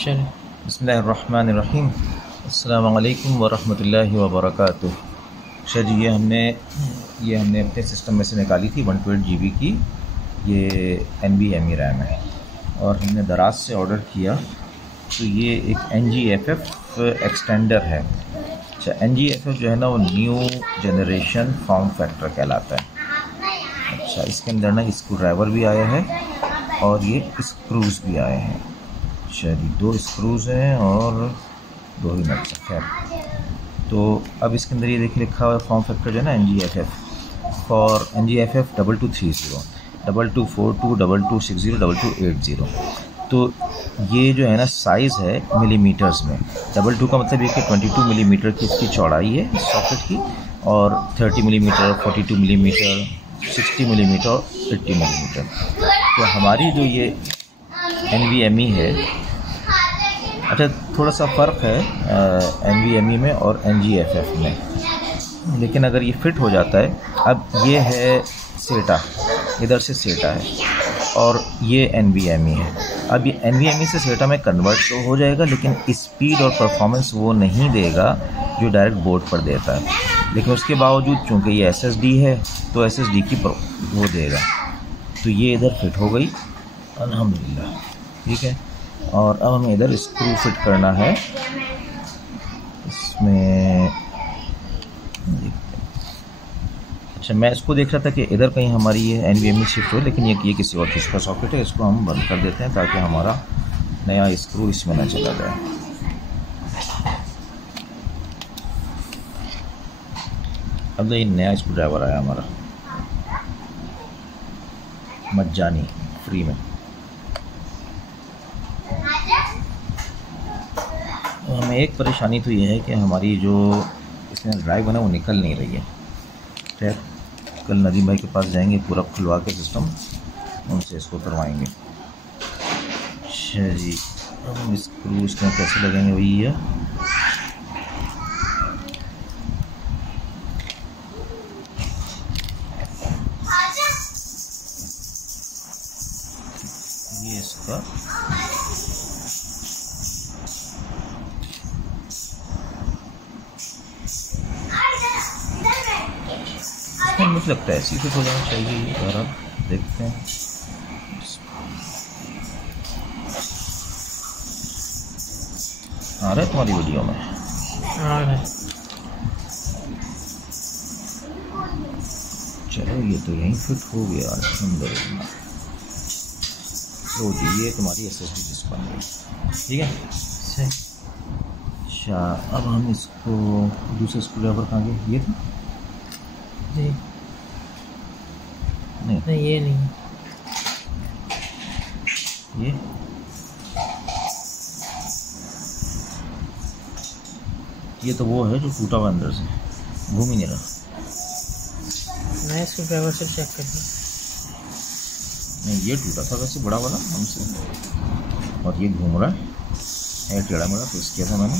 चलो। बिस्मिल्लाहिर्रहमानिर्रहीम। अस्सलामु अलैकुम वरहमतुल्लाहि वबरकातुह। अच्छा जी, ये हमने अपने सिस्टम में से निकाली थी 128 GB की ये NVMe रैम है और हमने दराज से ऑर्डर किया तो ये एक NGFF एक्सटेंडर है। अच्छा, NGFF जो है ना वो न्यू जनरेशन फॉर्म फैक्टर कहलाता है। अच्छा, इसके अंदर ना स्क्रू ड्राइवर भी आया है और ये स्क्रूज़ भी आए हैं। अच्छा जी, 2 स्क्रूज़ हैं और 2 ही नट्स हैं। खैर, तो अब इसके अंदर ये देखिए लिखा हुआ है फॉर्म फैक्टर जो है ना NGFF फॉर NGFF 2230 2242 2260 2280। तो ये जो है ना साइज़ है मिलीमीटर्स में। 22 का मतलब ये कि 22 मिलीमीटर की इसकी चौड़ाई है सॉकेट की, और 30 मिलीमीटर, 42 मिलीमीटर, 60 मिलीमीटर और 80 मिलीमीटर। तो हमारी जो ये NVMe है, अच्छा थोड़ा सा फ़र्क है NVMe में और NGFF में, लेकिन अगर ये फिट हो जाता है। अब ये है सेटा, इधर से सेटा है और ये NVMe है। अब ये NVMe से सेटा में कन्वर्ट तो हो जाएगा, लेकिन स्पीड और परफॉर्मेंस वो नहीं देगा जो डायरेक्ट बोर्ड पर देता है। लेकिन उसके बावजूद चूँकि ये SSD है तो SSD की वो देगा। तो ये इधर फिट हो गई अल्हम्दुलिल्लाह, ठीक है। और अब हमें इधर स्क्रू फिट करना है इसमें। अच्छा, मैं इसको देख रहा था कि इधर कहीं हमारी ये NVMe शिफ्ट हो, लेकिन ये किसी और चीज़ का सॉकेट है। इसको हम बंद कर देते हैं ताकि हमारा नया स्क्रू इसमें ना चला जाए। अब ये नया स्क्रू ड्राइवर आया हमारा मज्जानी फ्री में। तो हमें एक परेशानी तो ये है कि हमारी जो इसमें ड्राइव है ना वो निकल नहीं रही है। खैर, कल नदीम भाई के पास जाएंगे, पूरा खुलवा के सिस्टम उनसे इसको करवाएंगे। अच्छा जी, अब हम स्क्रू इसमें कैसे लगेंगे वही है। ये इसका मुझे लगता है ऐसी फिट हो जाना चाहिए। और अब देखते हैं, आ रहा है तुम्हारी वीडियो में? आ रहा है। चलो, ये तो यहीं फिट हो गया अल्हम्दुलिल्लाह। तो जी, ये तुम्हारी SSD डिस्क बन गई, ठीक है। अच्छा, अब हम इसको दूसरे स्क्रू ड्राइवर कहाँ गए? ये था जी नहीं, ये नहीं, ये तो वो है जो टूटा हुआ अंदर से, घूम ही नहीं रहा। मैं इसको ड्राइवर से चेक कर दूँ। नहीं, ये टूटा था वैसे बड़ा वाला हमसे, और ये घूम रहा है टेढ़ा मेढ़ा। तो इसके था मैंने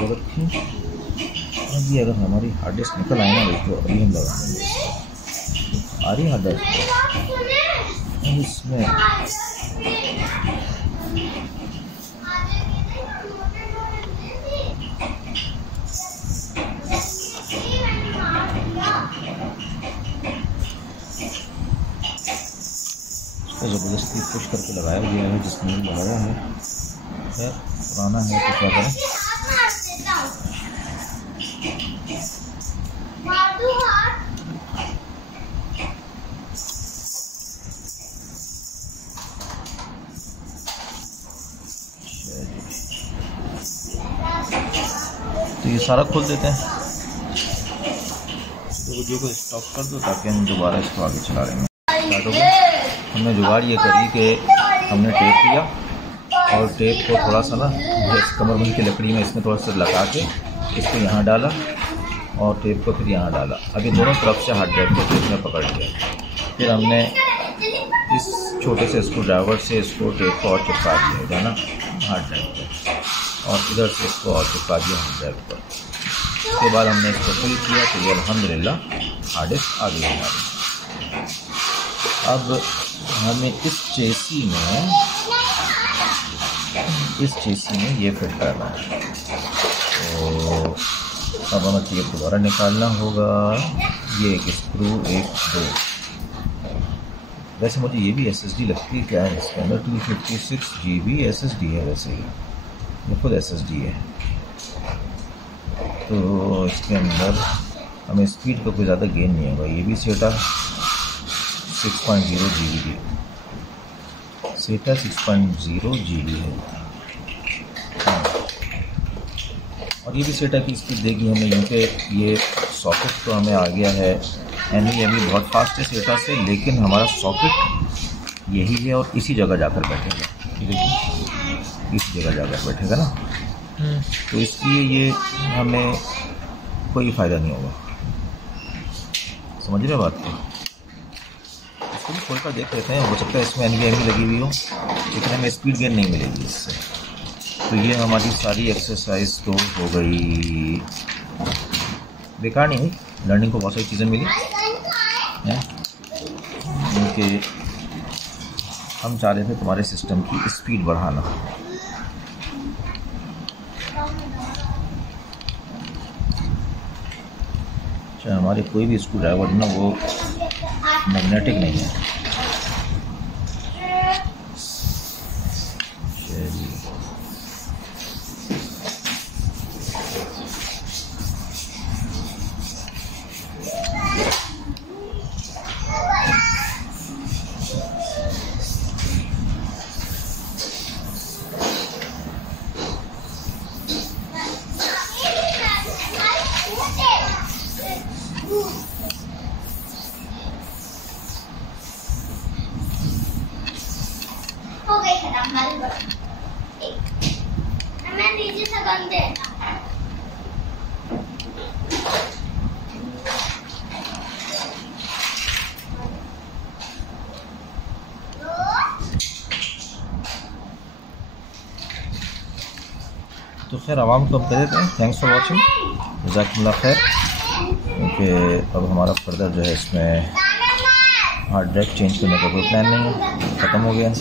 रखी। अभी अगर हमारी हार्ड डिस्क निकल आए ना तो अभी हम लगा देंगे। आ रही हार्ड डिस्क इसमें। ज़बरदस्ती पुश करके लगाया गया है जिसमें लगाया है। खैर, पुराना है तो क्या करें। तो ये सारा खोल देते हैं, तो वीडियो को स्टॉप कर दो ताकि हम दोबारा इसको आगे चला लेंगे। हमने जुगाड़ ये करी कि हमने टेप लिया और टेप को थोड़ा सा ना कमरबंद की लकड़ी में इसमें थोड़ा सा लगा के इसको यहाँ डाला और टेप को फिर यहाँ डाला। अभी दोनों तरफ से हार्ड ड्राइव को टेप में पकड़ लिया। फिर हमने इस छोटे से स्क्रू ड्राइवर से इसको टेप को और चिपका दिया है ना हार्ड ड्राइव पर, और इधर से इसको और चिपका दिया हार्ड ड्राइव पर। उसके बाद हमने इसको फिल किया तो ये अल्हम्दुलिल्लाह हार्ड डिस्क आ गई हमारी। अब हमें इस चेसी में ये फिट करना है, तो अब हमें टेप दोबारा निकालना होगा। ये एक स्क्रू, एक दो। वैसे मुझे ये भी SSD लगती है, क्या है इसके अंदर 256 GB SSD है। वैसे ये खुद SSD है, तो इसके अंदर हमें स्पीड का कोई ज़्यादा गेन नहीं होगा। ये भी सेटा 6.0 GB सेटा 6.0 GB है। और ये भी सेटा की स्पीड देगी हमें, क्योंकि ये सॉकेट तो हमें आ गया है NVMe बहुत फास्ट है सेटा से, लेकिन हमारा सॉकेट यही है और इसी जगह जाकर बैठेगा, इसी जगह जाकर बैठेगा ना, तो इसलिए ये हमें कोई फ़ायदा नहीं होगा। समझ रहे बात को? इसको भी खोल कर देख लेते हैं, हो सकता है इसमें NVMe लगी हुई हो, लेकिन हमें स्पीड गेन नहीं मिलेगी इससे। तो ये हमारी सारी एक्सरसाइज तो हो गई, बेकार नहीं हुई, लर्निंग को बहुत सारी चीज़ें मिली हैं, क्योंकि हम चाह रहे थे तुम्हारे सिस्टम की स्पीड बढ़ाना। अच्छा, हमारे कोई भी स्क्रू ड्राइवर ना वो मैग्नेटिक नहीं है। हो गई खत्म हल मैं नीचे से गंदे तो खैर आवाम को हम कह देते हैं थैंक्स फॉर वॉचिंग, जज़ाकल्लाह खैर। क्योंकि अब हमारा फर्दर जो है इसमें हार्ड ड्राइव चेंज करने का कोई प्लान नहीं है, ख़त्म हो गया।